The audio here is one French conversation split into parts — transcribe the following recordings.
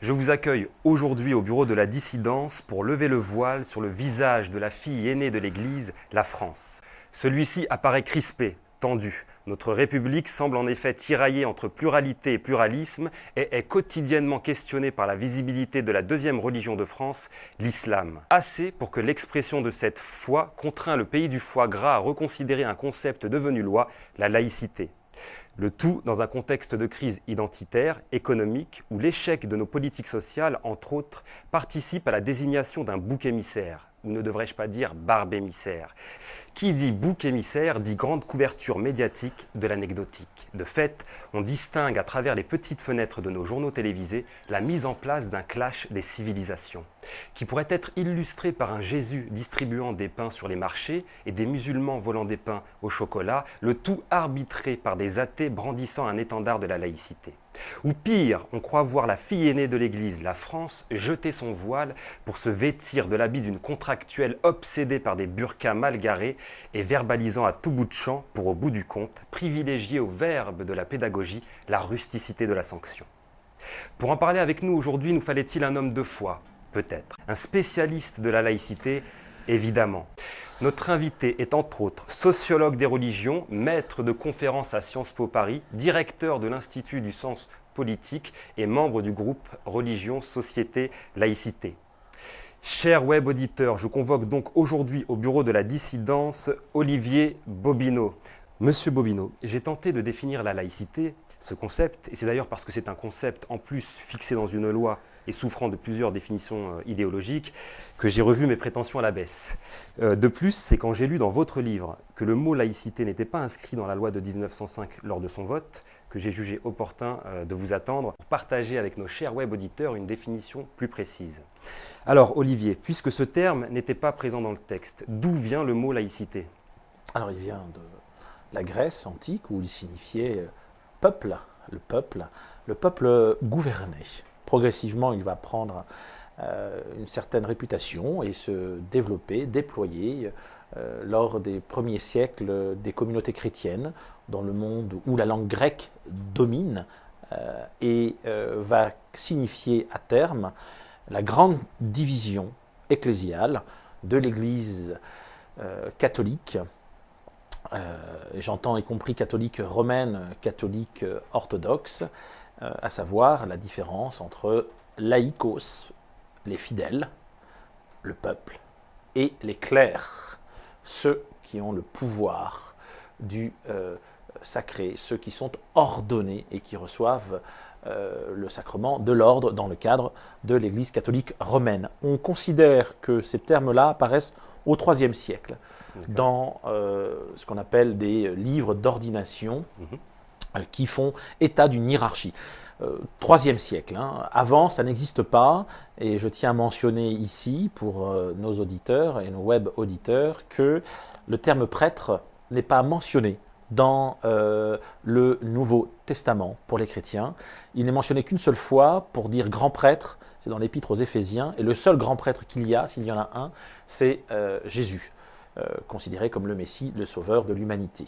Je vous accueille aujourd'hui au bureau de la dissidence pour lever le voile sur le visage de la fille aînée de l'Église, la France. Celui-ci apparaît crispé, tendu. Notre République semble en effet tiraillée entre pluralité et pluralisme et est quotidiennement questionnée par la visibilité de la deuxième religion de France, l'islam. Assez pour que l'expression de cette foi contraint le pays du foie gras à reconsidérer un concept devenu loi, la laïcité. Le tout dans un contexte de crise identitaire, économique, où l'échec de nos politiques sociales, entre autres, participe à la désignation d'un bouc émissaire, ou ne devrais-je pas dire barbe émissaire. Qui dit bouc émissaire dit grande couverture médiatique de l'anecdotique. De fait, on distingue à travers les petites fenêtres de nos journaux télévisés la mise en place d'un clash des civilisations, qui pourrait être illustré par un Jésus distribuant des pains sur les marchés et des musulmans volant des pains au chocolat, le tout arbitré par des athées brandissant un étendard de la laïcité. Ou pire, on croit voir la fille aînée de l'Église, la France, jeter son voile pour se vêtir de l'habit d'une contractuelle obsédée par des burqas mal garés et verbalisant à tout bout de champ, pour au bout du compte, privilégier au verbe de la pédagogie la rusticité de la sanction. Pour en parler avec nous aujourd'hui, nous fallait-il un homme de foi? Peut-être. Un spécialiste de la laïcité? Évidemment. Notre invité est entre autres sociologue des religions, maître de conférences à Sciences Po Paris, directeur de l'Institut du sens politique et membre du groupe Religion, Société, Laïcité. Chers web auditeurs, je convoque donc aujourd'hui au bureau de la dissidence Olivier Bobineau. Monsieur Bobineau, j'ai tenté de définir la laïcité, ce concept, et c'est d'ailleurs parce que c'est un concept en plus fixé dans une loi et souffrant de plusieurs définitions idéologiques, que j'ai revu mes prétentions à la baisse. De plus, c'est quand j'ai lu dans votre livre que le mot laïcité n'était pas inscrit dans la loi de 1905 lors de son vote, que j'ai jugé opportun de vous attendre pour partager avec nos chers web auditeurs une définition plus précise. Alors Olivier, puisque ce terme n'était pas présent dans le texte, d'où vient le mot laïcité? Alors il vient de la Grèce antique où il signifiait peuple, le peuple gouverné. Progressivement, il va prendre une certaine réputation et se développer, déployer lors des premiers siècles des communautés chrétiennes dans le monde où la langue grecque domine et va signifier à terme la grande division ecclésiale de l'Église catholique. J'entends y compris catholique romaine, catholique orthodoxe, à savoir la différence entre laïkos, les fidèles, le peuple, et les clercs, ceux qui ont le pouvoir du sacré, ceux qui sont ordonnés et qui reçoivent le sacrement de l'ordre dans le cadre de l'Église catholique romaine. On considère que ces termes-là apparaissent au IIIe siècle, dans ce qu'on appelle des livres d'ordination qui font état d'une hiérarchie. IIIe siècle, avant ça n'existe pas, et je tiens à mentionner ici pour nos auditeurs et nos web auditeurs que le terme prêtre n'est pas mentionné dans le Nouveau Testament pour les chrétiens. Il n'est mentionné qu'une seule fois pour dire grand prêtre, c'est dans l'Épître aux Éphésiens, et le seul grand prêtre qu'il y a, s'il y en a un, c'est Jésus, considéré comme le Messie, le sauveur de l'humanité.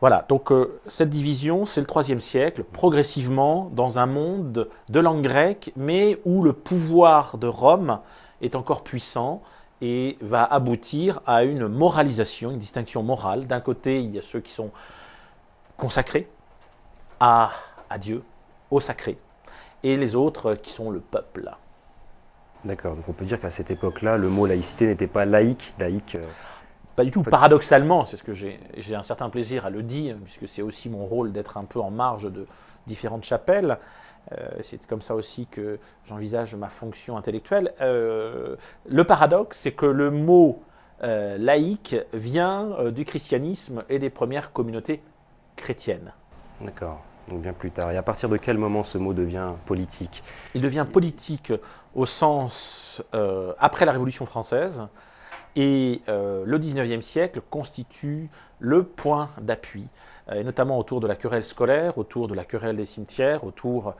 Voilà, donc cette division, c'est le IIIe siècle, progressivement dans un monde de langue grecque, mais où le pouvoir de Rome est encore puissant et va aboutir à une moralisation, une distinction morale. D'un côté, il y a ceux qui sont consacrés à Dieu, au sacré, et les autres qui sont le peuple. D'accord, donc on peut dire qu'à cette époque-là, le mot laïcité n'était pas laïque. Pas du tout, paradoxalement, c'est ce que j'ai un certain plaisir à le dire, puisque c'est aussi mon rôle d'être un peu en marge de différentes chapelles. C'est comme ça aussi que j'envisage ma fonction intellectuelle. Le paradoxe, c'est que le mot laïque vient du christianisme et des premières communautés chrétiennes. D'accord, donc bien plus tard. Et à partir de quel moment ce mot devient politique? Il devient politique au sens après la Révolution française. Et le XIXe siècle constitue le point d'appui, et notamment autour de la querelle scolaire, autour de la querelle des cimetières, autour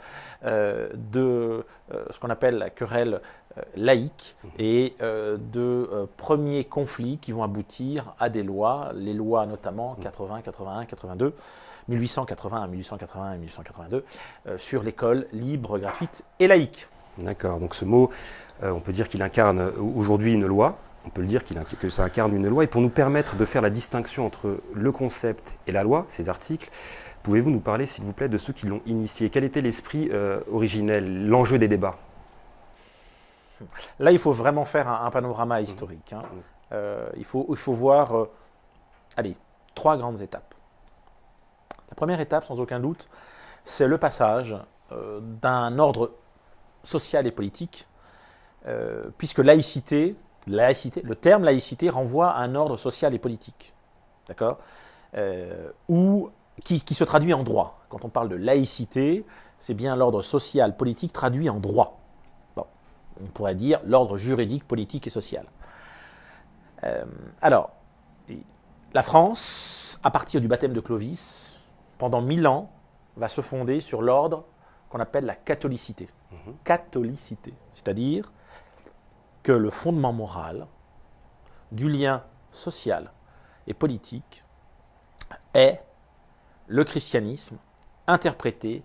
de ce qu'on appelle la querelle laïque et de premiers conflits qui vont aboutir à des lois, les lois notamment 80, 81, 82, 1881, 1881 et 1882, sur l'école libre, gratuite et laïque. D'accord, donc ce mot, on peut dire qu'il incarne aujourd'hui une loi, on peut le dire que ça incarne une loi, et pour nous permettre de faire la distinction entre le concept et la loi, ces articles, pouvez-vous nous parler, s'il vous plaît, de ceux qui l'ont initié? Quel était l'esprit originel, l'enjeu des débats? Là, il faut vraiment faire un panorama historique. Hein. Il faut voir, allez, 3 grandes étapes. La première étape, sans aucun doute, c'est le passage d'un ordre social et politique, puisque laïcité, le terme laïcité renvoie à un ordre social et politique, d'accord, qui se traduit en droit. Quand on parle de laïcité, c'est bien l'ordre social, politique traduit en droit. Bon, on pourrait dire l'ordre juridique, politique et social. Alors, la France, à partir du baptême de Clovis, pendant 1000 ans, va se fonder sur l'ordre qu'on appelle la catholicité. Catholicité, c'est-à-dire que le fondement moral du lien social et politique est le christianisme interprété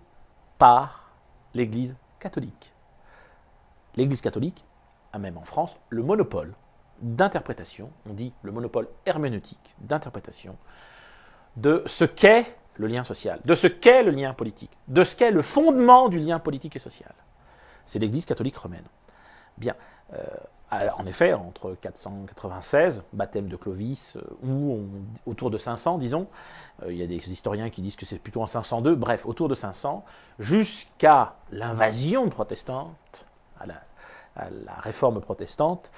par l'Église catholique. L'Église catholique a même en France le monopole d'interprétation, on dit le monopole herméneutique d'interprétation de ce qu'est le lien social, de ce qu'est le lien politique, de ce qu'est le fondement du lien politique et social. C'est l'Église catholique romaine. Bien, en effet, entre 496, baptême de Clovis, ou autour de 500, disons, il y a des historiens qui disent que c'est plutôt en 502, bref, autour de 500, jusqu'à l'invasion protestante, à la réforme protestante.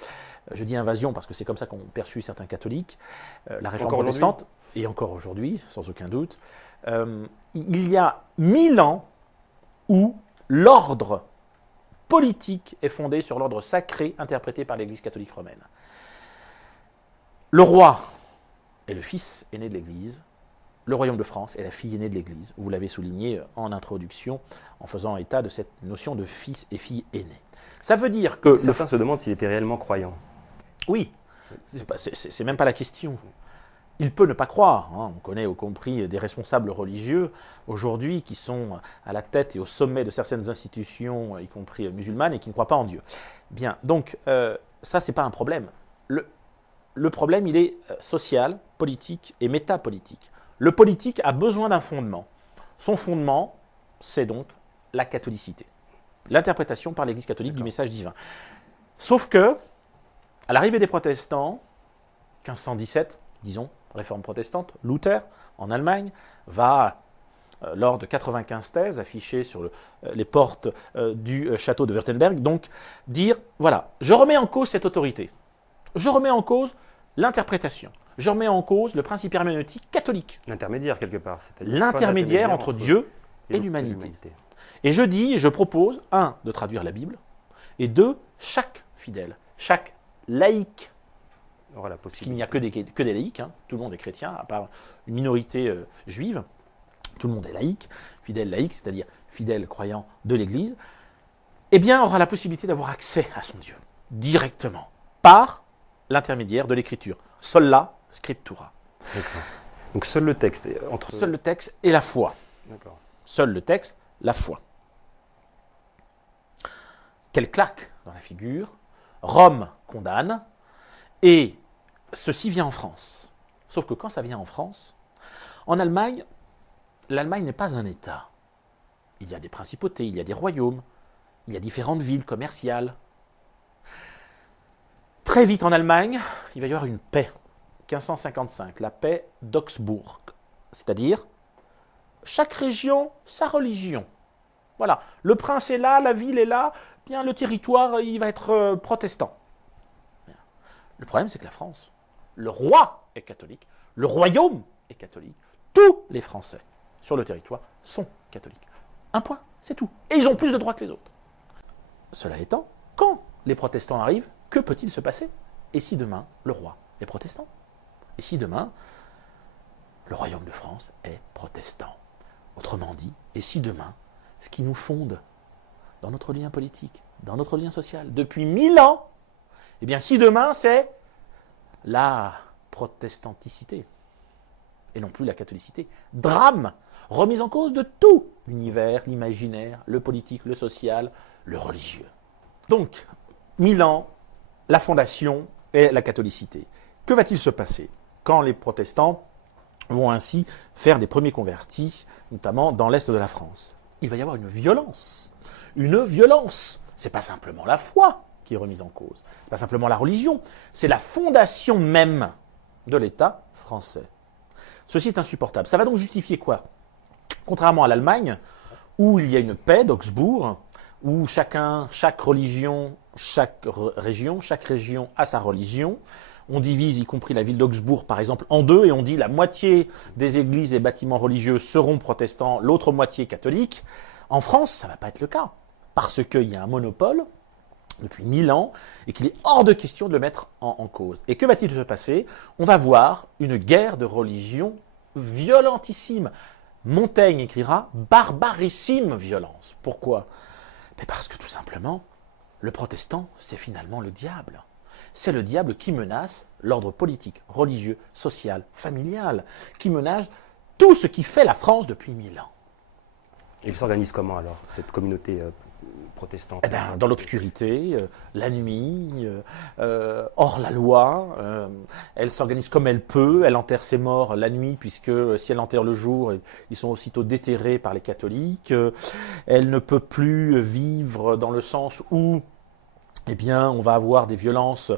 Je dis invasion parce que c'est comme ça qu'ont perçu certains catholiques, la réforme protestante, et encore aujourd'hui, sans aucun doute. Il y a 1000 ans où l'ordre politique est fondé sur l'ordre sacré interprété par l'Église catholique romaine. Le roi est le fils aîné de l'Église, le royaume de France est la fille aînée de l'Église. Vous l'avez souligné en introduction en faisant état de cette notion de fils et fille aînée. Ça veut dire que... Certains se demandent s'il était réellement croyant. Oui, c'est même pas la question. Il peut ne pas croire. Hein. On connaît y compris des responsables religieux aujourd'hui qui sont à la tête et au sommet de certaines institutions, y compris musulmanes, et qui ne croient pas en Dieu. Bien, donc ça, c'est pas un problème. Le problème, il est social, politique et métapolitique. Le politique a besoin d'un fondement. Son fondement, c'est donc la catholicité. L'interprétation par l'Église catholique du message divin. Sauf que, à l'arrivée des protestants, 1517, disons, réforme protestante, Luther, en Allemagne, va, lors de 95 thèses affichées sur les portes du château de Württemberg, donc dire, voilà, je remets en cause cette autorité. Je remets en cause l'interprétation. Je remets en cause le principe herméneutique catholique. L'intermédiaire, quelque part. L'intermédiaire entre Dieu et l'humanité. Et je dis, je propose, 1, de traduire la Bible, et 2, chaque fidèle, chaque laïc, parce qu'il n'y a que des laïcs, hein, tout le monde est chrétien, à part une minorité juive, tout le monde est laïc, fidèle laïc, c'est-à-dire fidèle croyant de l'Église, eh bien aura la possibilité d'avoir accès à son Dieu, directement, par l'intermédiaire de l'Écriture. Sola scriptura. D'accord. Donc seul le texte. Seul le texte et la foi. D'accord. Seul le texte, la foi. Quelle claque dans la figure. Rome condamne, et ceci vient en France. Sauf que quand ça vient en France, en Allemagne, l'Allemagne n'est pas un État. Il y a des principautés, il y a des royaumes, il y a différentes villes commerciales. Très vite en Allemagne, il va y avoir une paix. 1555, la paix d'Augsbourg. C'est-à-dire, chaque région, sa religion. Voilà, le prince est là, la ville est là, bien le territoire, il va être protestant. Le problème, c'est que la France, le roi est catholique, le royaume est catholique, tous les Français sur le territoire sont catholiques. Un point, c'est tout. Et ils ont plus de droits que les autres. Cela étant, quand les protestants arrivent, que peut-il se passer? Et si demain, le roi est protestant? Et si demain, le royaume de France est protestant? Autrement dit, et si demain, ce qui nous fonde dans notre lien politique, dans notre lien social, depuis 1000 ans, eh bien si demain c'est la protestanticité, et non plus la catholicité, drame, remise en cause de tout l'univers, l'imaginaire, le politique, le social, le religieux. Donc, Milan, la fondation et la catholicité. Que va-t-il se passer quand les protestants vont ainsi faire des premiers convertis, notamment dans l'est de la France? Il va y avoir une violence. Une violence. C'est pas simplement la foi qui est remise en cause. C'est pas simplement la religion. C'est la fondation même de l'État français. Ceci est insupportable. Ça va donc justifier quoi? Contrairement à l'Allemagne, où il y a une paix d'Augsbourg, où chaque religion, chaque région a sa religion. On divise, y compris la ville d'Augsbourg, par exemple, en deux, et on dit la moitié des églises et bâtiments religieux seront protestants, l'autre moitié catholiques. En France, ça ne va pas être le cas, parce qu'il y a un monopole depuis 1000 ans, et qu'il est hors de question de le mettre en cause. Et que va-t-il se passer? On va voir une guerre de religion violentissime. Montaigne écrira « barbarissime violence ». Pourquoi? Mais parce que tout simplement, le protestant, c'est finalement le diable. C'est le diable qui menace l'ordre politique, religieux, social, familial, qui menace tout ce qui fait la France depuis 1000 ans. Et il s'organise comment alors, cette communauté protestante? Dans l'obscurité, la nuit, hors la loi. Elle s'organise comme elle peut. Elle enterre ses morts la nuit, puisque si elle enterre le jour, ils sont aussitôt déterrés par les catholiques. Elle ne peut plus vivre dans le sens où on va avoir des violences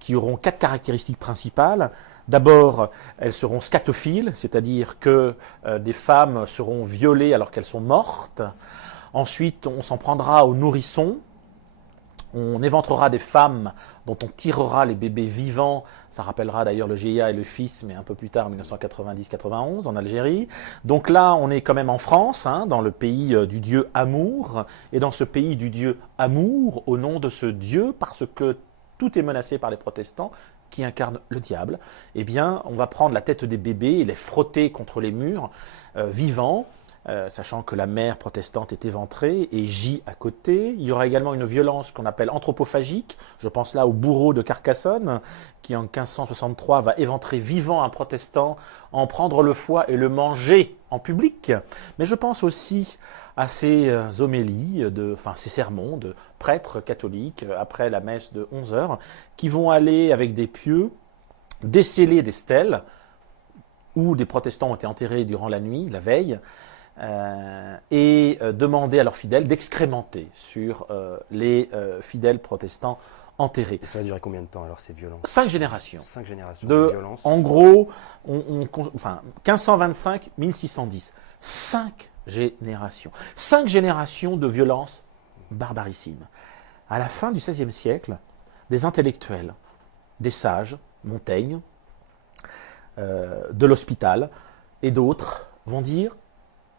qui auront 4 caractéristiques principales. D'abord, elles seront scatophiles, c'est-à-dire que des femmes seront violées alors qu'elles sont mortes. Ensuite, on s'en prendra aux nourrissons. On éventrera des femmes dont on tirera les bébés vivants. Ça rappellera d'ailleurs le GIA et le FIS, mais un peu plus tard, en 1990-91, en Algérie. Donc là, on est quand même en France, dans le pays du dieu Amour. Et dans ce pays du dieu Amour, au nom de ce dieu, parce que tout est menacé par les protestants, qui incarnent le diable, on va prendre la tête des bébés et les frotter contre les murs vivants, sachant que la mère protestante est éventrée et gît à côté. Il y aura également une violence qu'on appelle anthropophagique. Je pense là au bourreau de Carcassonne, qui en 1563 va éventrer vivant un protestant, en prendre le foie et le manger en public. Mais je pense aussi à ces homélies, ces sermons de prêtres catholiques après la messe de 11h, qui vont aller avec des pieux déceler des stèles où des protestants ont été enterrés durant la nuit, la veille, et demander à leurs fidèles d'excrémenter sur les fidèles protestants enterrés. Et ça va durer combien de temps alors ces violences? 5 générations. 5 générations de violence. En gros, 1525-1610. 5 générations. 5 générations de violence barbarissime. À la fin du XVIe siècle, des intellectuels, des sages, Montaigne, de l'Hospital et d'autres vont dire: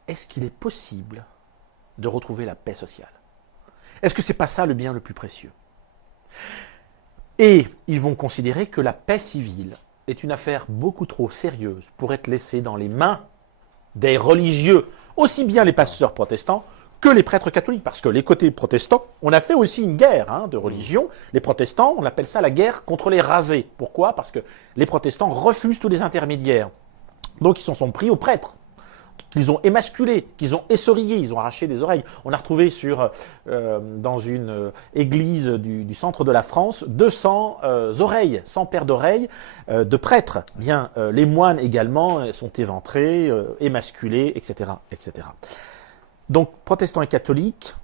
est-ce qu'il est possible de retrouver la paix sociale? Est-ce que c'est pas ça le bien le plus précieux? Et ils vont considérer que la paix civile est une affaire beaucoup trop sérieuse pour être laissée dans les mains des religieux, aussi bien les pasteurs protestants que les prêtres catholiques. Parce que les côtés protestants, on a fait aussi une guerre de religion. Les protestants, on appelle ça la guerre contre les rasés. Pourquoi? Parce que les protestants refusent tous les intermédiaires. Donc ils s'en sont pris aux prêtres, qu'ils ont émasculés, qu'ils ont essorillés, ils ont arraché des oreilles. On a retrouvé dans une église du centre de la France 200 oreilles, 100 paires d'oreilles de prêtres. Les moines également sont éventrés, émasculés, etc., etc. Donc protestants et catholiques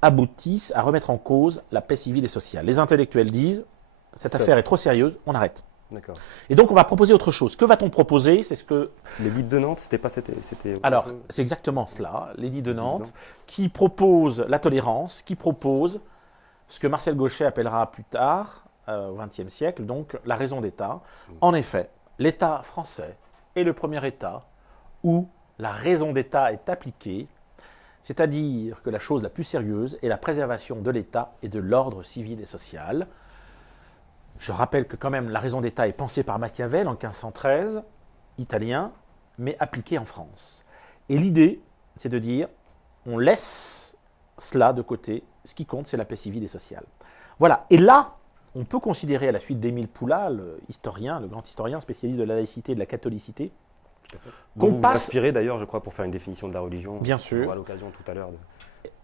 aboutissent à remettre en cause la paix civile et sociale. Les intellectuels disent: cette affaire est trop sérieuse, on arrête. D'accord. Et donc on va proposer autre chose. Que va-t-on proposer? C'est ce que l'édit de Nantes, c'était Alors, c'est exactement cela, l'édit de Nantes, qui propose la tolérance, qui propose ce que Marcel Gauchet appellera plus tard, au XXe siècle, donc la raison d'État. En effet, l'État français est le premier État où la raison d'État est appliquée, c'est-à-dire que la chose la plus sérieuse est la préservation de l'État et de l'ordre civil et social. Je rappelle que quand même la raison d'État est pensée par Machiavel en 1513, italien, mais appliquée en France. Et l'idée, c'est de dire, on laisse cela de côté, ce qui compte, c'est la paix civile et sociale. Voilà, et là, on peut considérer, à la suite d'Émile Poulain, le grand historien spécialiste de la laïcité et de la catholicité, vous vous inspirez d'ailleurs, je crois, pour faire une définition de la religion. Bien sûr. On aura l'occasion tout à l'heure de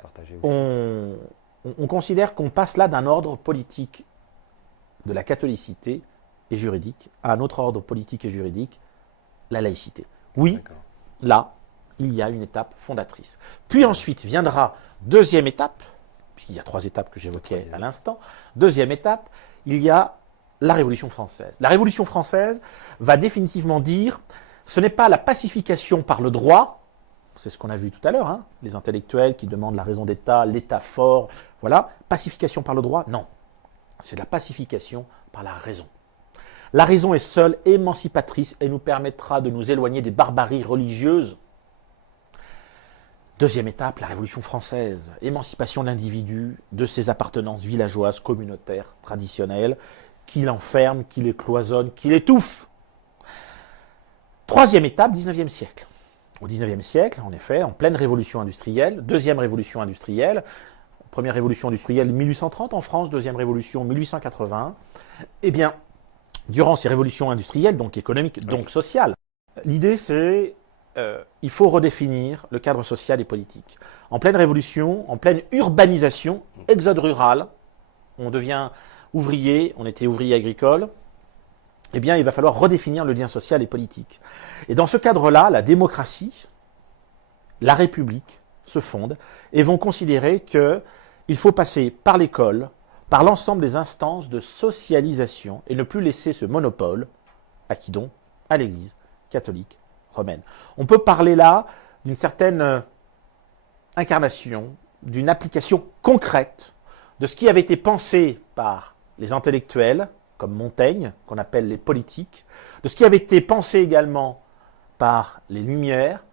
partager aussi. on considère qu'on passe là d'un ordre politique de la catholicité et juridique à un autre ordre politique et juridique, la laïcité. Oui, là, il y a une étape fondatrice. Puis ensuite viendra deuxième étape, puisqu'il y a 3 étapes que j'évoquais à l'instant. Deuxième étape, il y a la Révolution française. La Révolution française va définitivement dire, ce n'est pas la pacification par le droit, c'est ce qu'on a vu tout à l'heure, hein, les intellectuels qui demandent la raison d'État, l'État fort, voilà, pacification par le droit, non. C'est la pacification par la raison. La raison est seule émancipatrice et nous permettra de nous éloigner des barbaries religieuses. Deuxième étape, la Révolution française, émancipation de l'individu, de ses appartenances villageoises, communautaires, traditionnelles, qui l'enferment, qui les cloisonnent, qui l'étouffent. Troisième étape, 19e siècle. Au 19e siècle, en effet, en pleine révolution industrielle, deuxième révolution industrielle, première révolution industrielle 1830 en France, deuxième révolution 1880, eh bien, durant ces révolutions industrielles, donc économiques, donc sociales, l'idée c'est il faut redéfinir le cadre social et politique. En pleine révolution, en pleine urbanisation, exode rural, on devient ouvrier, on était ouvrier agricole, eh bien il va falloir redéfinir le lien social et politique. Et dans ce cadre-là, la démocratie, la République se fondent et vont considérer qu'il faut passer par l'école, par l'ensemble des instances de socialisation et ne plus laisser ce monopole, à qui donc? À l'Église catholique romaine. On peut parler là d'une certaine incarnation, d'une application concrète de ce qui avait été pensé par les intellectuels, comme Montaigne, qu'on appelle les politiques, de ce qui avait été pensé également par les Lumières,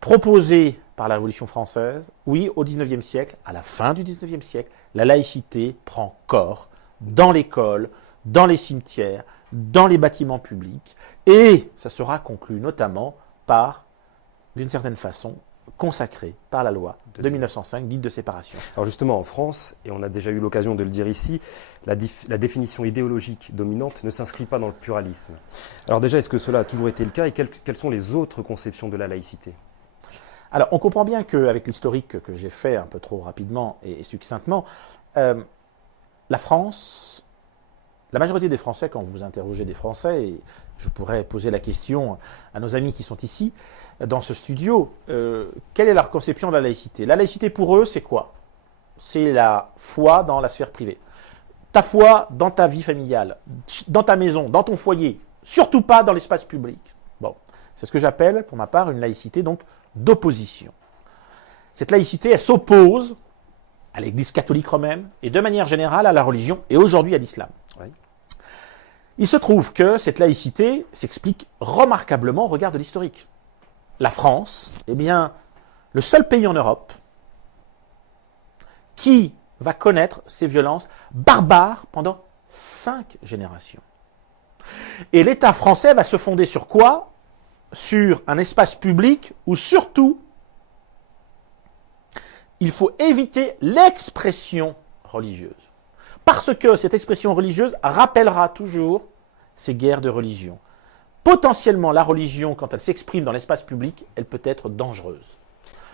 proposé par la Révolution française. Oui, au XIXe siècle, à la fin du XIXe siècle, la laïcité prend corps dans l'école, dans les cimetières, dans les bâtiments publics, et ça sera conclu notamment par, d'une certaine façon, consacré par la loi de 1905, dite de séparation. Alors justement, en France, et on a déjà eu l'occasion de le dire ici, la définition idéologique dominante ne s'inscrit pas dans le pluralisme. Alors déjà, est-ce que cela a toujours été le cas, et quelles sont les autres conceptions de la laïcité ? Alors, on comprend bien qu'avec l'historique que j'ai fait un peu trop rapidement et succinctement, la France, la majorité des Français, quand vous interrogez des Français, et je pourrais poser la question à nos amis qui sont ici, dans ce studio, quelle est leur conception de la laïcité? La laïcité pour eux, c'est quoi? C'est la foi dans la sphère privée. Ta foi dans ta vie familiale, dans ta maison, dans ton foyer, surtout pas dans l'espace public. Bon, c'est ce que j'appelle, pour ma part, une laïcité donc d'opposition. Cette laïcité, elle s'oppose à l'Église catholique romaine et de manière générale à la religion et aujourd'hui à l'islam. Oui. Il se trouve que cette laïcité s'explique remarquablement au regard de l'historique. La France, eh bien, le seul pays en Europe qui va connaître ces violences barbares pendant 5 générations. Et l'État français va se fonder sur quoi? Sur un espace public où surtout il faut éviter l'expression religieuse. Parce que cette expression religieuse rappellera toujours ces guerres de religion. Potentiellement, la religion, quand elle s'exprime dans l'espace public, elle peut être dangereuse.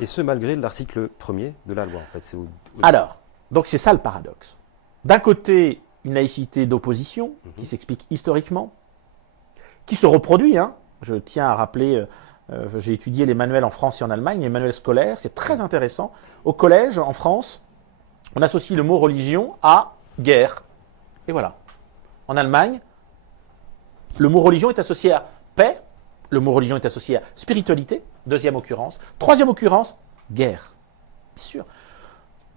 Et ce, malgré l'article 1er de la loi, en fait. Alors, donc c'est ça le paradoxe. D'un côté, une laïcité d'opposition, qui s'explique historiquement, qui se reproduit, hein. Je tiens à rappeler, j'ai étudié les manuels en France et en Allemagne, les manuels scolaires, c'est très intéressant. Au collège, en France, on associe le mot religion à guerre. Et voilà. En Allemagne, le mot religion est associé à paix, le mot religion est associé à spiritualité, deuxième occurrence. Troisième occurrence, guerre. Bien sûr.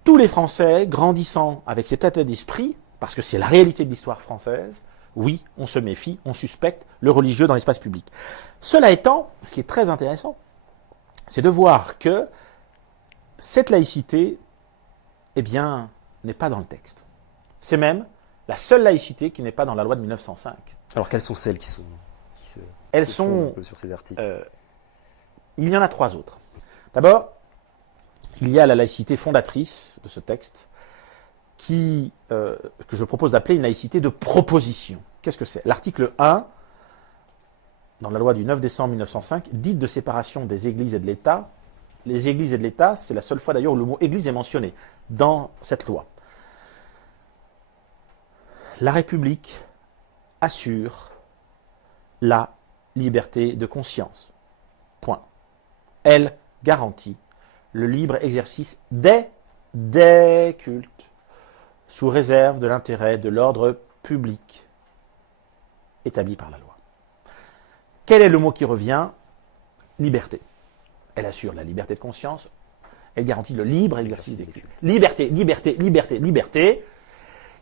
Tous les Français, grandissant avec cet état d'esprit, parce que c'est la réalité de l'histoire française, oui, on se méfie, on suspecte le religieux dans l'espace public. Cela étant, ce qui est très intéressant, c'est de voir que cette laïcité, eh bien, n'est pas dans le texte. C'est même la seule laïcité qui n'est pas dans la loi de 1905. Alors, quelles sont celles qui se fondent un peu sur ces articles? Il y en a 3 autres. D'abord, il y a la laïcité fondatrice de ce texte, que je propose d'appeler une laïcité de proposition. Qu'est-ce que c'est? L'article 1, dans la loi du 9 décembre 1905, dite de séparation des églises et de l'État, les églises et de l'État, c'est la seule fois d'ailleurs où le mot église est mentionné dans cette loi. La République assure la liberté de conscience. Point. Elle garantit le libre exercice des cultes, sous réserve de l'intérêt de l'ordre public établi par la loi. Quel est le mot qui revient? Liberté. Elle assure la liberté de conscience, elle garantit le libre exercice des cultes. Liberté, liberté, liberté, liberté.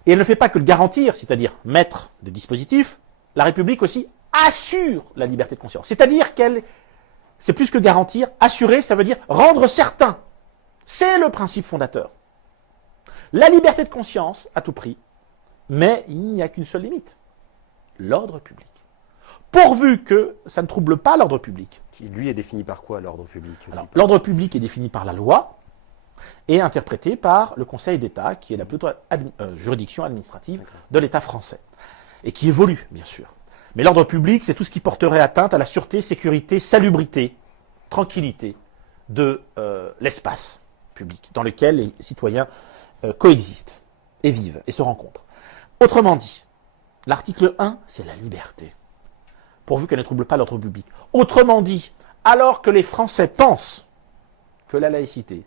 Et elle ne fait pas que le garantir, c'est-à-dire mettre des dispositifs, la République aussi assure la liberté de conscience. C'est-à-dire qu'elle, c'est plus que garantir, assurer, ça veut dire rendre certain. C'est le principe fondateur. La liberté de conscience à tout prix, mais il n'y a qu'une seule limite, l'ordre public. Pourvu que ça ne trouble pas l'ordre public. Qui, lui, est défini par quoi, l'ordre public aussi? Alors, l'ordre public est défini par la loi et interprété par le Conseil d'État, qui est la plus haute juridiction administrative de l'État français, et qui évolue, bien sûr. Mais l'ordre public, c'est tout ce qui porterait atteinte à la sûreté, sécurité, salubrité, tranquillité de l'espace public, dans lequel les citoyens coexistent et vivent et se rencontrent. Autrement dit, l'article 1, c'est la liberté, pourvu qu'elle ne trouble pas l'ordre public. Autrement dit, alors que les Français pensent que la laïcité,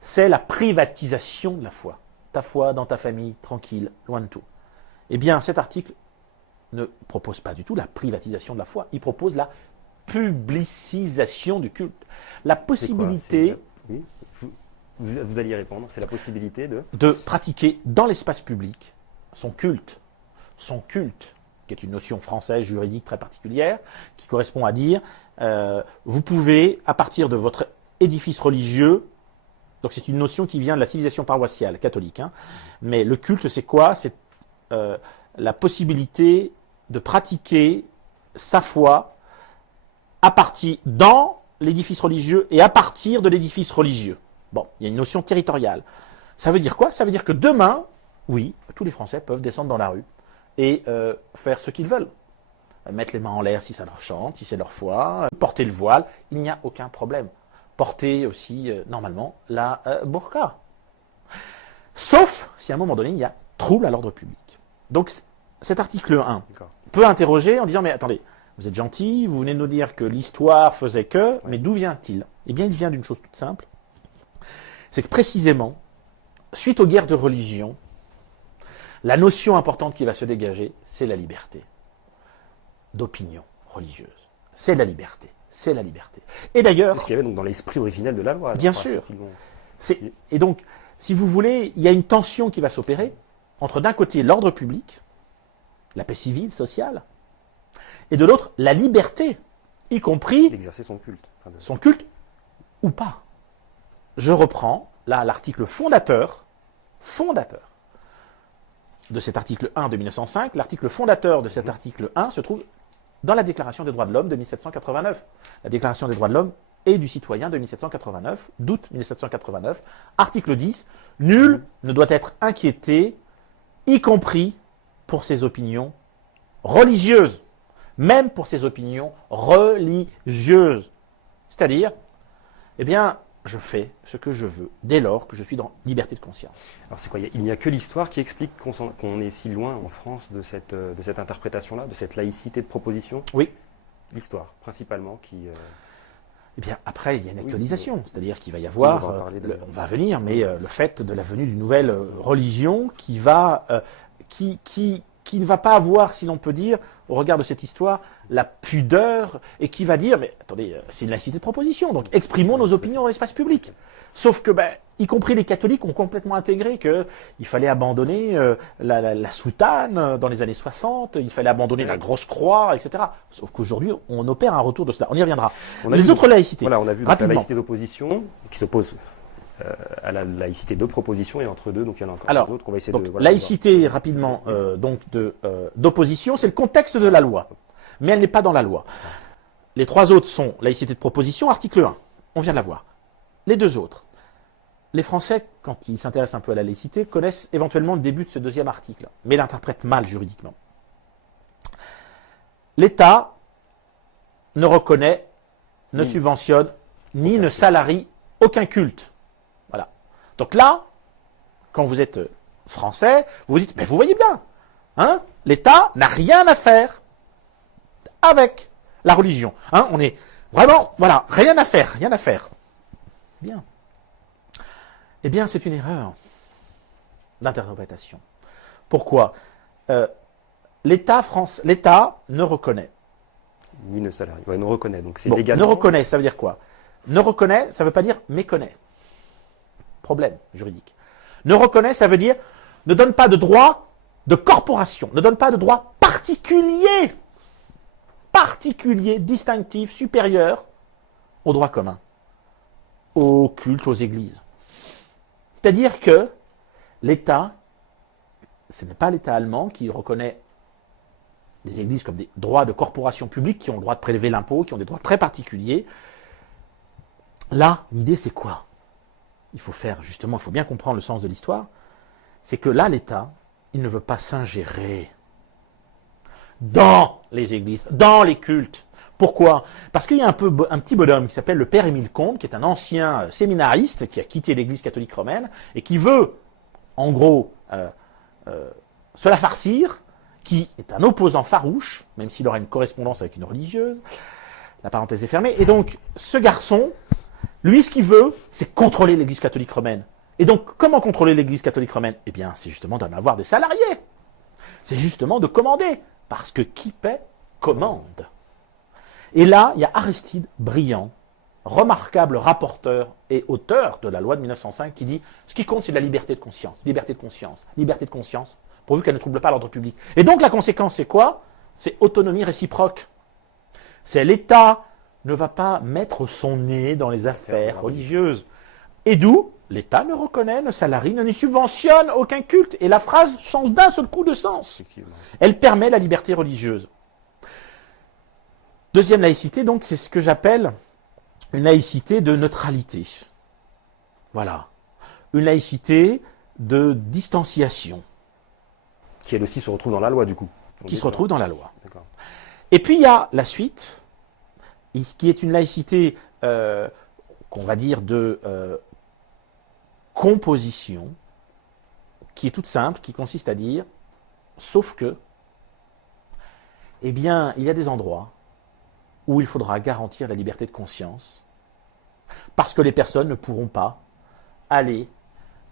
c'est la privatisation de la foi, ta foi dans ta famille, tranquille, loin de tout, eh bien cet article ne propose pas du tout la privatisation de la foi, il propose la publicisation du culte. La possibilité... Oui, vous alliez répondre, c'est la possibilité de pratiquer dans l'espace public son culte, qui est une notion française juridique très particulière, qui correspond à dire, vous pouvez, à partir de votre édifice religieux, donc c'est une notion qui vient de la civilisation paroissiale catholique, hein, mais le culte c'est quoi? C'est la possibilité de pratiquer sa foi à partir dans l'édifice religieux et à partir de l'édifice religieux. Bon, il y a une notion territoriale. Ça veut dire quoi? Ça veut dire que demain, oui, tous les Français peuvent descendre dans la rue et faire ce qu'ils veulent. Mettre les mains en l'air si ça leur chante, si c'est leur foi, porter le voile, il n'y a aucun problème. Porter aussi, normalement, la burqa. Sauf si à un moment donné, il y a trouble à l'ordre public. Donc, cet article 1 peut interroger en disant, mais attendez, vous êtes gentil, vous venez de nous dire que l'histoire faisait que, mais d'où vient-il? Eh bien, il vient d'une chose toute simple, c'est que précisément, suite aux guerres de religion, la notion importante qui va se dégager, c'est la liberté d'opinion religieuse. C'est la liberté. C'est la liberté. Et d'ailleurs... C'est ce qu'il y avait donc dans l'esprit originel de la loi. Bien sûr. Et donc, si vous voulez, il y a une tension qui va s'opérer entre d'un côté l'ordre public, la paix civile, sociale, et de l'autre la liberté, y compris... d'exercer son culte. Son culte ou pas. Je reprends là l'article fondateur de cet article 1 de 1905. L'article fondateur de cet article 1 se trouve dans la Déclaration des droits de l'homme de 1789. La Déclaration des droits de l'homme et du citoyen de 1789, d'août 1789, article 10, nul ne doit être inquiété, y compris pour ses opinions religieuses, même pour ses opinions religieuses. C'est-à-dire, eh bien, je fais ce que je veux, dès lors que je suis dans liberté de conscience. Alors c'est quoi? Il n'y a que l'histoire qui explique qu'on est si loin en France de cette interprétation-là, de cette laïcité de proposition? Oui. L'histoire, principalement, qui... Eh bien, après, il y a une actualisation, c'est-à-dire qu'il va y avoir, on va venir, mais le fait de la venue d'une nouvelle religion qui va, qui ne va pas avoir, si l'on peut dire, au regard de cette histoire, la pudeur, et qui va dire, mais attendez, c'est une laïcité de proposition, donc exprimons nos opinions dans l'espace public. Sauf que, y compris les catholiques ont complètement intégré qu'il fallait abandonner la soutane dans les années 60, il fallait abandonner la grosse croix, etc. Sauf qu'aujourd'hui, on opère un retour de cela. On y reviendra. Les autres laïcités. Voilà, on a vu la laïcité d'opposition qui s'oppose à la laïcité de proposition, et entre deux, donc il y en a encore d'autres qu'on va essayer de... Voilà, laïcité, rapidement, d'opposition, c'est le contexte de la loi, mais elle n'est pas dans la loi. Les trois autres sont laïcité de proposition, article 1, on vient de la voir. Les deux autres, les Français, quand ils s'intéressent un peu à la laïcité, connaissent éventuellement le début de ce deuxième article, mais l'interprètent mal juridiquement. L'État ne reconnaît, ne subventionne ni ne salarie aucun culte. Voilà. Donc là, quand vous êtes français, vous vous dites, mais vous voyez bien, hein, l'État n'a rien à faire avec la religion. Hein, on est vraiment, voilà, rien à faire, rien à faire. Bien. Eh bien, c'est une erreur d'interprétation. Pourquoi l'État ne reconnaît. Ni ne salarie. Ouais, ne reconnaît. Donc c'est Bon, légalement. ne reconnaît, ça veut dire quoi? Ne reconnaît, ça ne veut pas dire méconnaît. Problème juridique. Ne reconnaît, ça veut dire ne donne pas de droit de corporation, ne donne pas de droit particulier, distinctif, supérieur au droit commun, au culte, aux églises. C'est-à-dire que l'État, ce n'est pas l'État allemand qui reconnaît les églises comme des droits de corporation publique qui ont le droit de prélever l'impôt, qui ont des droits très particuliers. Là, l'idée c'est quoi? Il faut bien comprendre le sens de l'histoire. C'est que là, l'État, il ne veut pas s'ingérer dans les églises, dans les cultes. Pourquoi? Parce qu'il y a un petit bonhomme qui s'appelle le père Émile Combes, qui est un ancien séminariste qui a quitté l'Église catholique romaine et qui veut, en gros, se la farcir, qui est un opposant farouche, même s'il aura une correspondance avec une religieuse. La parenthèse est fermée. Et donc, ce garçon, lui, ce qu'il veut, c'est contrôler l'Église catholique romaine. Et donc, comment contrôler l'Église catholique romaine? Eh bien, c'est justement d'en avoir des salariés. C'est justement de commander. Parce que qui paie, commande. Et là, il y a Aristide Briand, remarquable rapporteur et auteur de la loi de 1905, qui dit « Ce qui compte, c'est la liberté de conscience. Liberté de conscience. Liberté de conscience. » Pourvu qu'elle ne trouble pas l'ordre public. Et donc, la conséquence, c'est quoi? C'est autonomie réciproque. C'est l'État ne va pas mettre son nez dans les affaires religieuses. Et d'où l'État ne reconnaît, ne salarie, ne subventionne aucun culte. Et la phrase change d'un seul coup de sens. Elle permet la liberté religieuse. Deuxième laïcité, donc, c'est ce que j'appelle une laïcité de neutralité. Voilà. Une laïcité de distanciation. Qui elle aussi se retrouve dans la loi, du coup. Qui se retrouve dans la loi. D'accord. Et puis il y a la suite, qui est une laïcité, qu'on va dire, de composition, qui est toute simple, qui consiste à dire, sauf que, eh bien, il y a des endroits où il faudra garantir la liberté de conscience, parce que les personnes ne pourront pas aller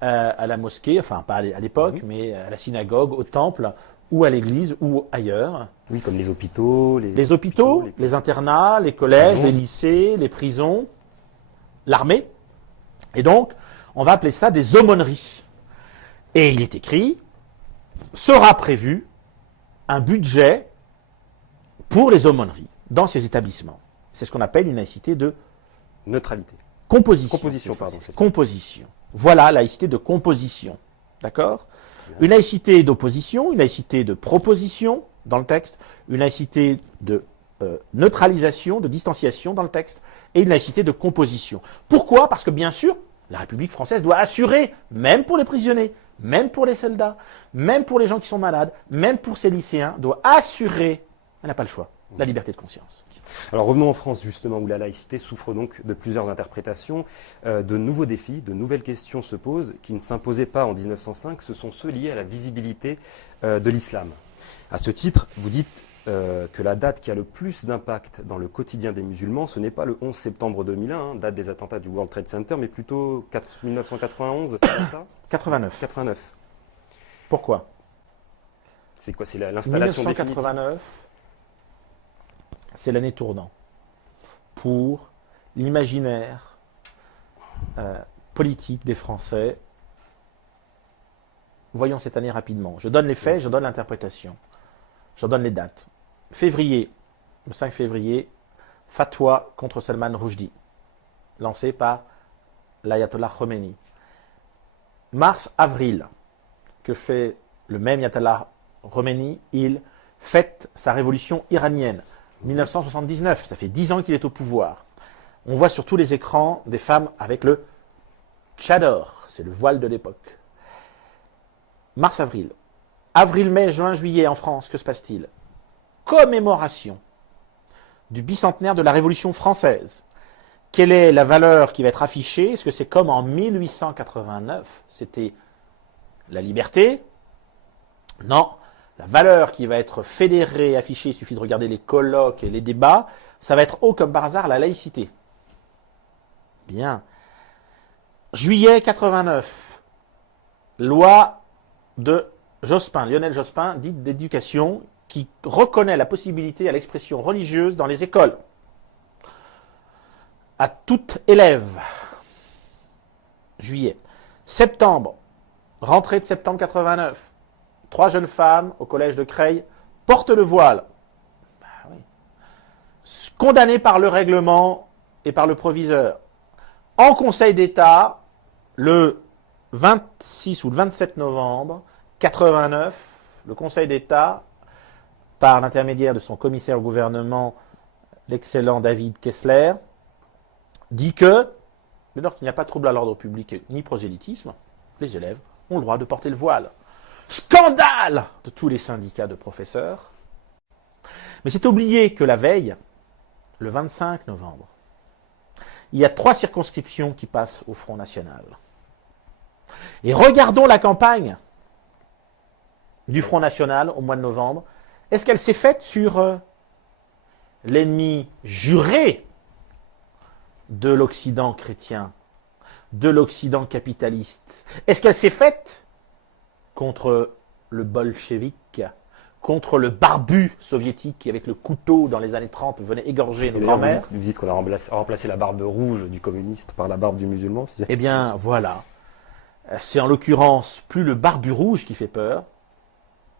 à la mosquée, enfin pas à l'époque, mais à la synagogue, au temple, ou à l'église, ou ailleurs. Oui, comme les hôpitaux. Les hôpitaux, les internats, les collèges, les lycées, les prisons, l'armée. Et donc, on va appeler ça des aumôneries. Et il est écrit, sera prévu un budget pour les aumôneries dans ces établissements. C'est ce qu'on appelle une laïcité de neutralité. Composition. Composition. Voilà, laïcité de composition. D'accord? Une laïcité d'opposition, une laïcité de proposition dans le texte, une laïcité de neutralisation, de distanciation dans le texte, et une laïcité de composition. Pourquoi? Parce que bien sûr, la République française doit assurer, même pour les prisonniers, même pour les soldats, même pour les gens qui sont malades, même pour ces lycéens, doit assurer, elle n'a pas le choix, la liberté de conscience. Alors revenons en France justement, où la laïcité souffre donc de plusieurs interprétations, de nouveaux défis, de nouvelles questions se posent, qui ne s'imposaient pas en 1905, ce sont ceux liés à la visibilité de l'islam. À ce titre, vous dites que la date qui a le plus d'impact dans le quotidien des musulmans, ce n'est pas le 11 septembre 2001, date des attentats du World Trade Center, mais plutôt 1991, c'est ça? 89. 89. Pourquoi? C'est quoi? C'est l'installation définitive? 1989, c'est l'année tournant pour l'imaginaire politique des Français. Voyons cette année rapidement. Je donne les faits, je donne l'interprétation. Je donne les dates. Février, le 5 février, fatwa contre Salman Rushdie, lancé par l'ayatollah Khomeini. Mars-avril, que fait le même ayatollah Khomeini? Il fête sa révolution iranienne. 1979, ça fait 10 ans qu'il est au pouvoir. On voit sur tous les écrans des femmes avec le tchador, c'est le voile de l'époque. Mars-avril. Avril, mai, juin, juillet en France, que se passe-t-il? Commémoration du bicentenaire de la Révolution française. Quelle est la valeur qui va être affichée? Est-ce que c'est comme en 1889? C'était la liberté? Non. La valeur qui va être fédérée, affichée, il suffit de regarder les colloques et les débats, ça va être comme par hasard la laïcité. Bien. Juillet 89, loi de Jospin, Lionel Jospin, dite d'éducation, qui reconnaît la possibilité à l'expression religieuse dans les écoles. À tout élève. Juillet. Septembre. Rentrée de septembre 89. 3 jeunes femmes au collège de Creil portent le voile. Ben oui. Condamnées par le règlement et par le proviseur. En Conseil d'État, le 26 ou le 27 novembre 89, le Conseil d'État, par l'intermédiaire de son commissaire au gouvernement, l'excellent David Kessler, dit que, dès lors qu'il n'y a pas de trouble à l'ordre public ni prosélytisme, les élèves ont le droit de porter le voile. Scandale de tous les syndicats de professeurs. Mais c'est oublié que la veille, le 25 novembre, il y a 3 circonscriptions qui passent au Front National. Et regardons la campagne du Front National au mois de novembre. Est-ce qu'elle s'est faite sur l'ennemi juré de l'Occident chrétien, de l'Occident capitaliste? Est-ce qu'elle s'est faite contre le bolchevique, contre le barbu soviétique qui, avec le couteau dans les années 30, venait égorger nos grands-mères? Vous dites qu'on a remplacé la barbe rouge du communiste par la barbe du musulman. Eh bien, voilà. C'est en l'occurrence plus le barbu rouge qui fait peur,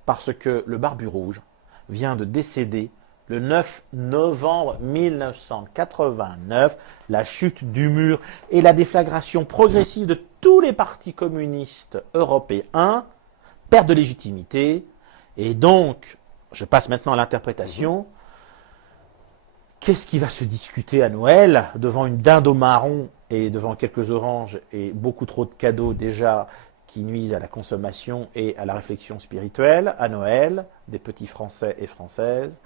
parce que le barbu rouge vient de décéder le 9 novembre 1989, la chute du mur et la déflagration progressive de tous les partis communistes européens perdent de légitimité. Et donc, je passe maintenant à l'interprétation. Qu'est-ce qui va se discuter à Noël devant une dinde au marron et devant quelques oranges et beaucoup trop de cadeaux déjà qui nuisent à la consommation et à la réflexion spirituelle à Noël, des petits Français et Françaises?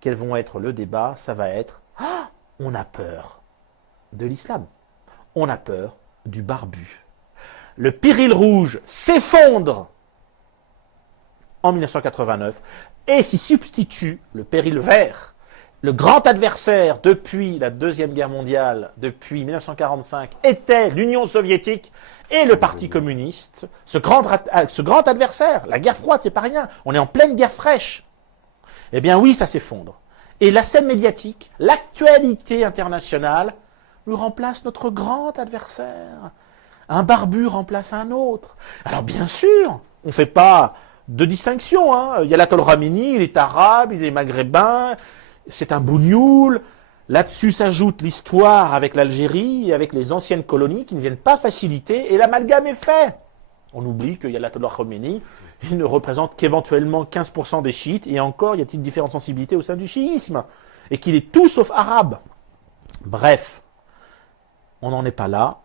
Quels vont être le débat? Ça va être on a peur de l'islam, on a peur du barbu. Le péril rouge s'effondre en 1989 et s'y substitue le péril vert. Le grand adversaire depuis la Deuxième Guerre mondiale, depuis 1945, était l'Union soviétique et le Parti communiste. Ce grand adversaire, la guerre froide, c'est pas rien. On est en pleine guerre fraîche. Eh bien oui, ça s'effondre. Et la scène médiatique, l'actualité internationale, nous remplace notre grand adversaire. Un barbu remplace un autre. Alors bien sûr, on ne fait pas de distinction. Hein. Il y a l'Ayatollah Khamenei, il est arabe, il est maghrébin, c'est un bougnoul. Là-dessus s'ajoute l'histoire avec l'Algérie et avec les anciennes colonies qui ne viennent pas faciliter, et l'amalgame est fait. On oublie qu'il y a l'Ayatollah Khamenei, il ne représente qu'éventuellement 15% des chiites, et encore y a-t-il différentes sensibilités au sein du chiisme, et qu'il est tout sauf arabe. Bref, on n'en est pas là.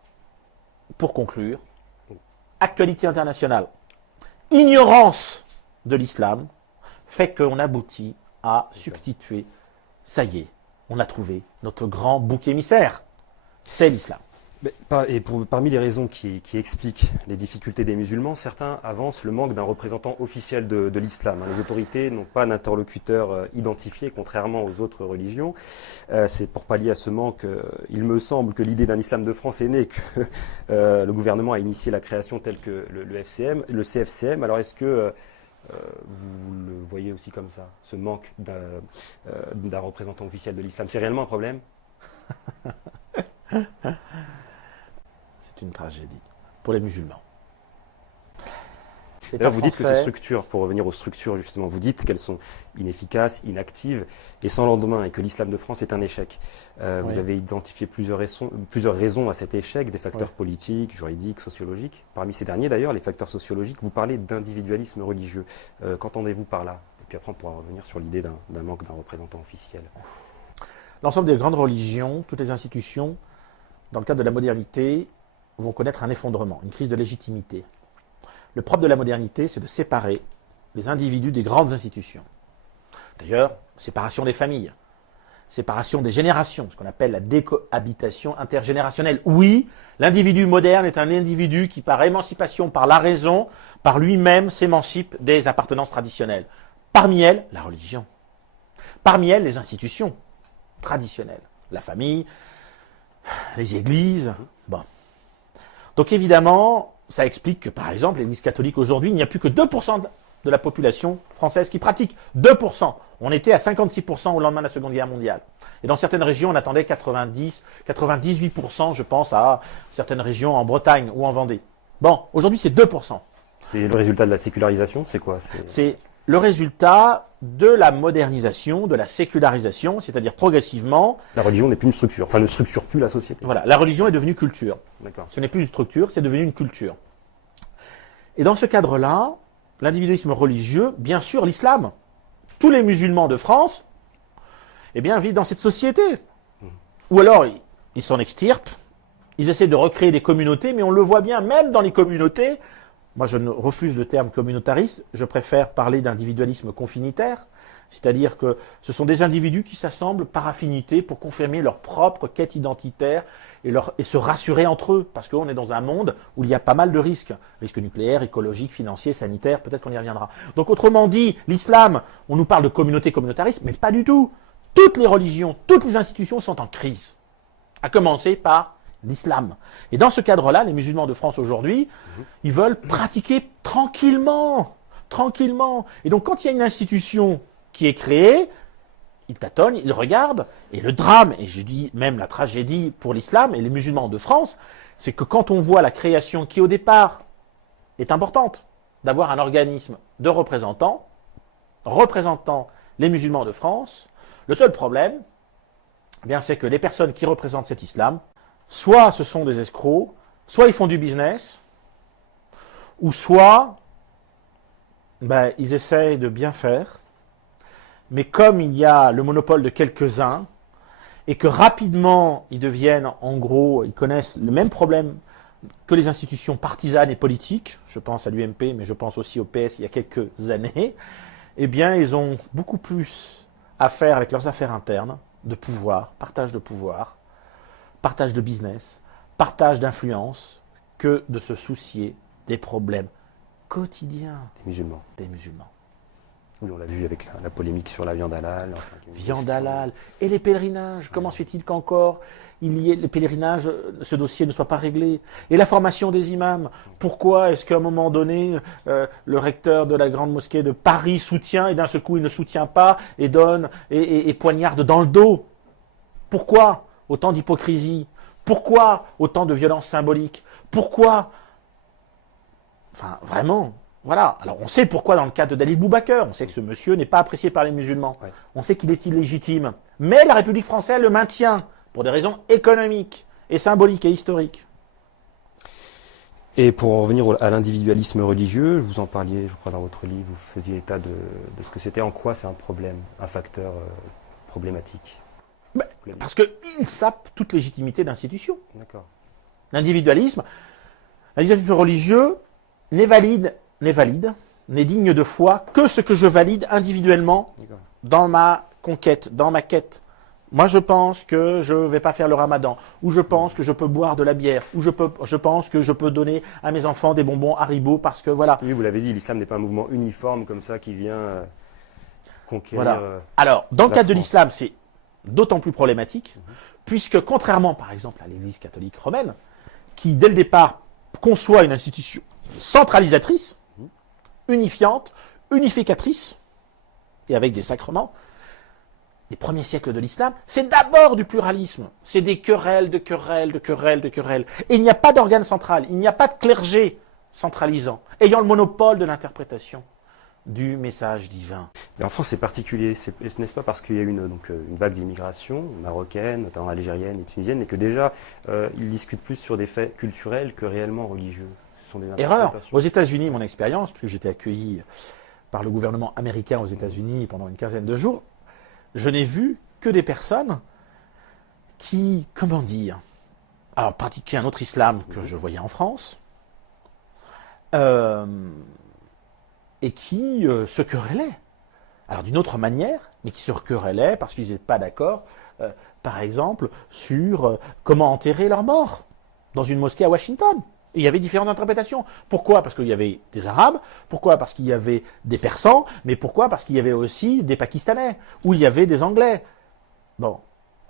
Pour conclure, actualité internationale. Ignorance de l'islam fait qu'on aboutit à substituer, ça y est, on a trouvé notre grand bouc émissaire, c'est l'islam. Parmi les raisons qui expliquent les difficultés des musulmans, certains avancent le manque d'un représentant officiel de l'islam. Les autorités n'ont pas d'interlocuteur identifié, contrairement aux autres religions. C'est pour pallier à ce manque, il me semble que l'idée d'un islam de France est née, que le gouvernement a initié la création telle que le CFCM. Alors est-ce que vous le voyez aussi comme ça, ce manque d'un représentant officiel de l'islam? C'est réellement un problème? C'est une tragédie pour les musulmans. Là, vous dites que ces structures, pour revenir aux structures justement, vous dites qu'elles sont inefficaces, inactives et sans lendemain, et que l'islam de France est un échec. Oui. Vous avez identifié plusieurs raisons à cet échec, des facteurs politiques, juridiques, sociologiques. Parmi ces derniers d'ailleurs, les facteurs sociologiques, vous parlez d'individualisme religieux. Qu'entendez-vous par là? Et puis après, on pourra revenir sur l'idée d'un manque d'un représentant officiel. L'ensemble des grandes religions, toutes les institutions, dans le cadre de la modernité, vont connaître un effondrement, une crise de légitimité. Le propre de la modernité, c'est de séparer les individus des grandes institutions. D'ailleurs, séparation des familles. séparation des générations, ce qu'on appelle la décohabitation intergénérationnelle. Oui, l'individu moderne est un individu qui, par émancipation, par la raison, par lui-même, s'émancipe des appartenances traditionnelles. Parmi elles, la religion. Parmi elles, les institutions traditionnelles. La famille, les églises. Bon. Donc évidemment, ça explique que, par exemple, l'Église catholique aujourd'hui, il n'y a plus que 2% de la population française qui pratique. 2%. On était à 56% au lendemain de la Seconde Guerre mondiale. Et dans certaines régions, on attendait 98%, je pense, à certaines régions en Bretagne ou en Vendée. Bon, aujourd'hui, c'est 2%. C'est le résultat de la sécularisation, c'est quoi? C'est le résultat de la modernisation, de la sécularisation, c'est-à-dire progressivement. La religion n'est plus une structure, enfin ne structure plus la société. Voilà, la religion est devenue culture. D'accord. Ce n'est plus une structure, c'est devenu une culture. Et dans ce cadre-là, l'individualisme religieux, bien sûr, l'islam. Tous les musulmans de France, eh bien, vivent dans cette société. Ou alors, ils s'en extirpent, ils essaient de recréer des communautés, mais on le voit bien, même dans les communautés. Moi, je refuse le terme communautariste, je préfère parler d'individualisme confinitaire, c'est-à-dire que ce sont des individus qui s'assemblent par affinité pour confirmer leur propre quête identitaire et se rassurer entre eux, parce qu'on est dans un monde où il y a pas mal de risques, risques nucléaires, écologiques, financiers, sanitaires, peut-être qu'on y reviendra. Donc autrement dit, l'islam, on nous parle de communauté communautariste, mais pas du tout. Toutes les religions, toutes les institutions sont en crise, à commencer par l'islam. Et dans ce cadre-là, les musulmans de France aujourd'hui, ils veulent pratiquer tranquillement. Et donc quand il y a une institution qui est créée, ils tâtonnent, ils regardent, et le drame, et je dis même la tragédie pour l'islam et les musulmans de France, c'est que quand on voit la création qui au départ est importante, d'avoir un organisme de représentants, représentant les musulmans de France, le seul problème, eh bien, c'est que les personnes qui représentent cet islam, soit ce sont des escrocs, soit ils font du business, ou soit ils essayent de bien faire, mais comme il y a le monopole de quelques-uns, et que rapidement ils deviennent, en gros, ils connaissent le même problème que les institutions partisanes et politiques, je pense à l'UMP, mais je pense aussi au PS il y a quelques années, eh bien ils ont beaucoup plus à faire avec leurs affaires internes, de pouvoir, partage de business, partage d'influence, que de se soucier des problèmes quotidiens des musulmans. Oui, on l'a vu avec la polémique sur la viande halal. Enfin, viande halal. Et les pèlerinages, comment se fait-il qu'encore il y ait les pèlerinages, ce dossier ne soit pas réglé? Et la formation des imams, pourquoi est-ce qu'à un moment donné, le recteur de la grande mosquée de Paris soutient et d'un seul coup il ne soutient pas et donne et poignarde dans le dos? Pourquoi autant d'hypocrisie? Pourquoi autant de violence symbolique? Pourquoi? Enfin, vraiment, voilà. Alors, on sait pourquoi dans le cas de Dalil Boubaker. On sait que ce monsieur n'est pas apprécié par les musulmans. Ouais. On sait qu'il est illégitime. Mais la République française le maintient pour des raisons économiques et symboliques et historiques. Et pour en revenir à l'individualisme religieux, vous en parliez, je crois, dans votre livre, vous faisiez état de ce que c'était. En quoi c'est un problème, un facteur problématique? Parce qu'il sape toute légitimité d'institution. D'accord. L'individualisme religieux n'est valide, n'est digne de foi que ce que je valide individuellement dans ma conquête, dans ma quête. Moi, je pense que je ne vais pas faire le ramadan, ou je pense que je peux boire de la bière, ou je pense que je peux donner à mes enfants des bonbons Haribo parce que voilà. Oui, vous l'avez dit, l'islam n'est pas un mouvement uniforme comme ça qui vient conquérir. Voilà. Alors, dans le cadre de l'islam, c'est d'autant plus problématique, puisque contrairement, par exemple, à l'Église catholique romaine, qui, dès le départ, conçoit une institution centralisatrice, unifiante, unificatrice, et avec des sacrements, les premiers siècles de l'islam, c'est d'abord du pluralisme. C'est des querelles, de querelles. Et il n'y a pas d'organe central, il n'y a pas de clergé centralisant, ayant le monopole de l'interprétation du message divin. Mais en France, c'est particulier, n'est-ce pas parce qu'il y a eu une vague d'immigration marocaine, notamment algérienne et tunisienne, et que déjà, ils discutent plus sur des faits culturels que réellement religieux. Ce sont des Erreur. Aux États-Unis, mon expérience, puisque j'étais accueilli par le gouvernement américain aux États-Unis pendant une quinzaine de jours, je n'ai vu que des personnes qui, comment dire, alors pratiquaient un autre islam que je voyais en France, et qui se querellaient Alors d'une autre manière, mais qui se querellaient parce qu'ils n'étaient pas d'accord, par exemple, sur comment enterrer leurs morts dans une mosquée à Washington. Et il y avait différentes interprétations. Pourquoi? Parce qu'il y avait des Arabes. Pourquoi? Parce qu'il y avait des Persans. Mais pourquoi? Parce qu'il y avait aussi des Pakistanais. Ou il y avait des Anglais. Bon.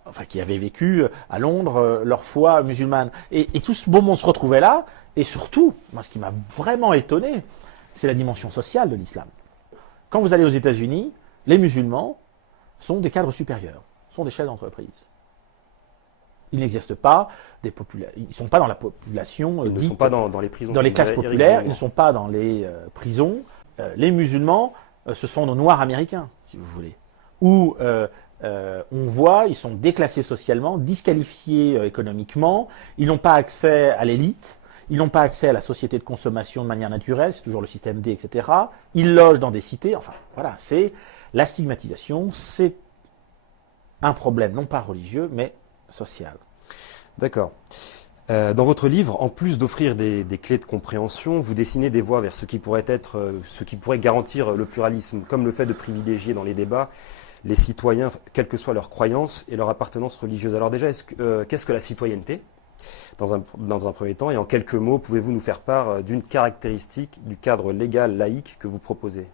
Enfin, qui avaient vécu à Londres leur foi musulmane. Et tout ce beau monde se retrouvait là. Et surtout, moi, ce qui m'a vraiment étonné, c'est la dimension sociale de l'islam. Quand vous allez aux États-Unis, les musulmans sont des cadres supérieurs, sont des chefs d'entreprise. Ils n'existent pas, ils ne sont pas dans la population. Ils ne sont pas dans les prisons. Dans les classes populaires, ils ne sont pas dans les prisons. Les musulmans, ce sont nos noirs américains, si vous voulez. Où on voit, ils sont déclassés socialement, disqualifiés économiquement, ils n'ont pas accès à l'élite. Ils n'ont pas accès à la société de consommation de manière naturelle, c'est toujours le système D, etc. Ils logent dans des cités, enfin voilà, c'est la stigmatisation, c'est un problème non pas religieux, mais social. D'accord. Dans votre livre, en plus d'offrir des clés de compréhension, vous dessinez des voies vers ce qui pourrait garantir le pluralisme, comme le fait de privilégier dans les débats les citoyens, quelles que soient leurs croyances et leur appartenance religieuse. Alors déjà, qu'est-ce que la citoyenneté ? Dans un premier temps, et en quelques mots, pouvez-vous nous faire part d'une caractéristique du cadre légal laïque que vous proposez?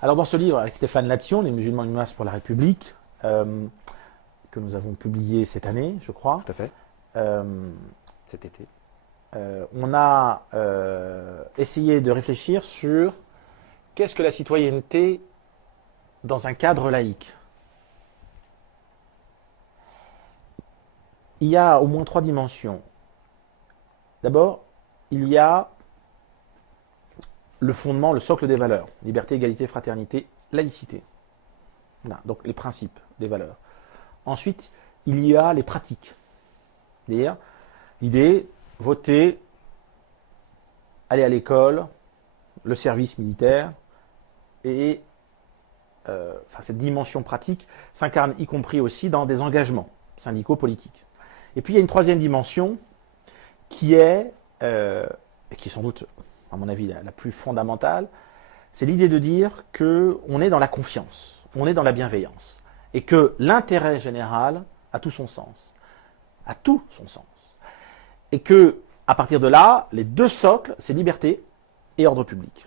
Alors dans ce livre, avec Stéphane Lation, Les musulmans une menace pour la République, que nous avons publié cette année, je crois. Tout à fait. Cet été. On a essayé de réfléchir sur qu'est-ce que la citoyenneté dans un cadre laïque. Il y a au moins 3 dimensions. D'abord, il y a le fondement, le socle des valeurs. Liberté, égalité, fraternité, laïcité. Voilà, donc les principes des valeurs. Ensuite, il y a les pratiques. C'est-à-dire, l'idée, voter, aller à l'école, le service militaire, et cette dimension pratique s'incarne y compris aussi dans des engagements syndicaux, politiques. Et puis il y a une troisième dimension qui est, et qui est sans doute, à mon avis, la plus fondamentale, c'est l'idée de dire qu'on est dans la confiance, on est dans la bienveillance, et que l'intérêt général a tout son sens, a tout son sens. Et que, à partir de là, les 2 socles, c'est liberté et ordre public.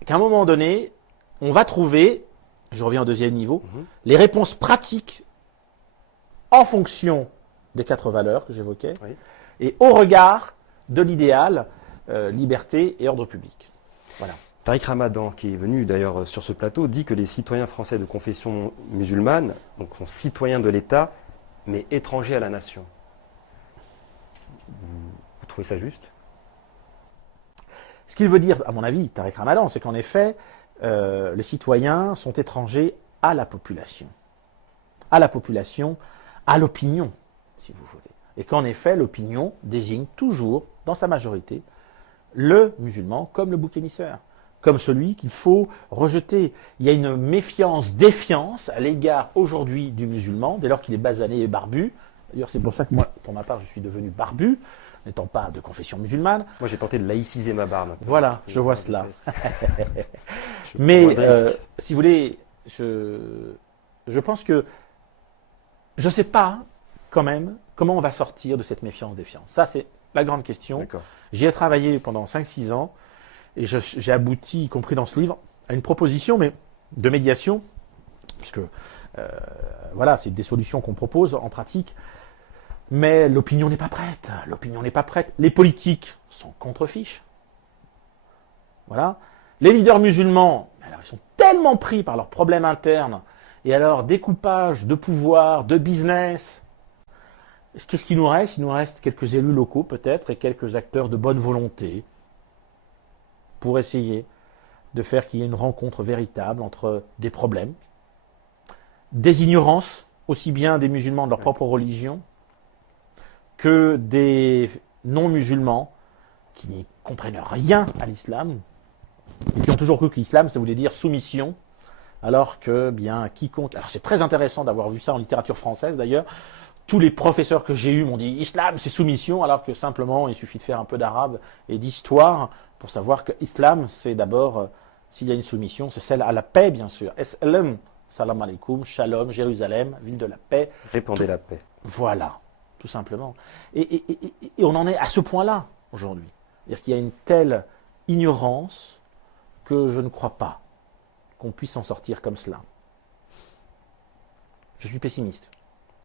Et qu'à un moment donné, on va trouver, je reviens au 2e niveau, les réponses pratiques en fonction des 4 valeurs que j'évoquais, oui, et au regard de l'idéal, liberté et ordre public. Voilà. Tariq Ramadan, qui est venu d'ailleurs sur ce plateau, dit que les citoyens français de confession musulmane sont citoyens de l'État, mais étrangers à la nation. Vous trouvez ça juste? Ce qu'il veut dire, à mon avis, Tariq Ramadan, c'est qu'en effet, les citoyens sont étrangers à la population. À la population, à l'opinion, si vous voulez. Et qu'en effet, l'opinion désigne toujours, dans sa majorité, le musulman comme le bouc émissaire, comme celui qu'il faut rejeter. Il y a une méfiance-défiance à l'égard aujourd'hui du musulman, dès lors qu'il est basané et barbu. D'ailleurs, c'est pour ça que moi, pour ma part, je suis devenu barbu, n'étant pas de confession musulmane. Moi, j'ai tenté de laïciser ma barbe. Voilà, je vois cela. Mais, si vous voulez, je pense que je ne sais pas, quand même, comment on va sortir de cette méfiance-défiance. Ça, c'est la grande question. J'y ai travaillé pendant 5-6 ans et j'ai abouti, y compris dans ce livre, à une proposition de médiation, puisque voilà, c'est des solutions qu'on propose en pratique, mais l'opinion n'est pas prête. L'opinion n'est pas prête. Les politiques sont contre-fiches. Voilà. Les leaders musulmans, alors, ils sont tellement pris par leurs problèmes internes et alors découpage de pouvoir, de business. Qu'est-ce qu'il nous reste? Il nous reste quelques élus locaux peut-être et quelques acteurs de bonne volonté pour essayer de faire qu'il y ait une rencontre véritable entre des problèmes, des ignorances, aussi bien des musulmans de leur propre religion que des non-musulmans qui n'y comprennent rien à l'islam et qui ont toujours cru que l'islam, ça voulait dire soumission, alors que bien quiconque... Alors c'est très intéressant d'avoir vu ça en littérature française d'ailleurs. Tous les professeurs que j'ai eus m'ont dit « Islam, c'est soumission », alors que simplement, il suffit de faire un peu d'arabe et d'histoire pour savoir que l'islam, c'est d'abord s'il y a une soumission, c'est celle à la paix, bien sûr. Es'lem, salam alaikum, shalom, Jérusalem, ville de la paix. Répandez la paix. Voilà, tout simplement. Et on en est à ce point-là aujourd'hui. C'est-à-dire qu'il y a une telle ignorance que je ne crois pas qu'on puisse s'en sortir comme cela. Je suis pessimiste.